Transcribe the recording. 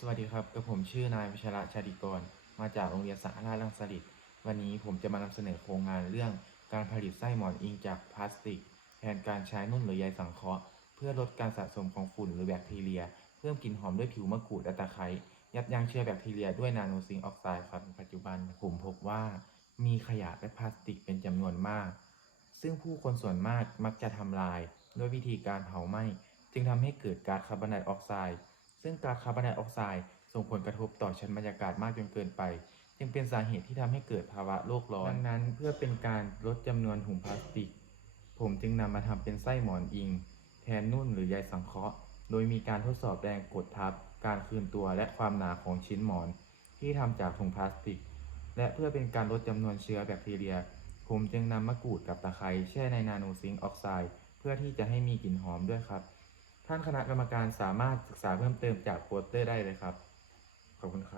สวัสดีครับกับผมชื่อนายวิชระชาดิกร มาจากโรงเรียนสาราลังสลิดวันนี้ผมจะมานำเสนอโครงงานเรื่องการผลิตไส้หมอนอิงจากพลาสติก แทนการใช้นุ่นหรือใยสังเคราะห์ เพื่อลดการสะสมของฝุ่นหรือแบคทีเรีย เพิ่มกลิ่นหอมด้วยผิวมะกรูดและตะไคร้ยับยั้งเชื้อแบคทีเรียด้วยนาโนซิงออกไซด์ครับปัจจุบันผมพบว่า มีขยะและพลาสติกเป็นจำนวนมาก ซึ่งผู้คนส่วนมากมักจะทำลาย ด้วยวิธีการเผาไหม้จึงทำให้เกิดก๊าซคาร์บอนไดออกไซด์ ซึ่งก๊าซคาร์บอนไดออกไซด์ส่งผลกระทบต่อชั้นบรรยากาศมากจนเกินไป จึงเป็นสาเหตุที่ทำให้เกิดภาวะโลกร้อนดังนั้น เพื่อเป็นการลดจำนวนถุงพลาสติก ผมจึงนำมาทำเป็นไส้หมอนอิง แทนนุ่นหรือใยสังเคราะห์ โดยมีการทดสอบแรงกดทับ การคืนตัวและความหนาของชิ้นหมอน ที่ทำจากถุงพลาสติก และเพื่อเป็นการลดจำนวนเชื้อแบคทีเรีย ผมจึงนำมะกรูดกับตะไคร้แช่ในนาโนซิงค์ออกไซด์เพื่อที่จะให้มีกลิ่นหอมด้วยครับ ท่านคณะกรรมการสามารถศึกษาเพิ่มเติมจากโปสเตอร์ได้เลยครับ ขอบคุณครับ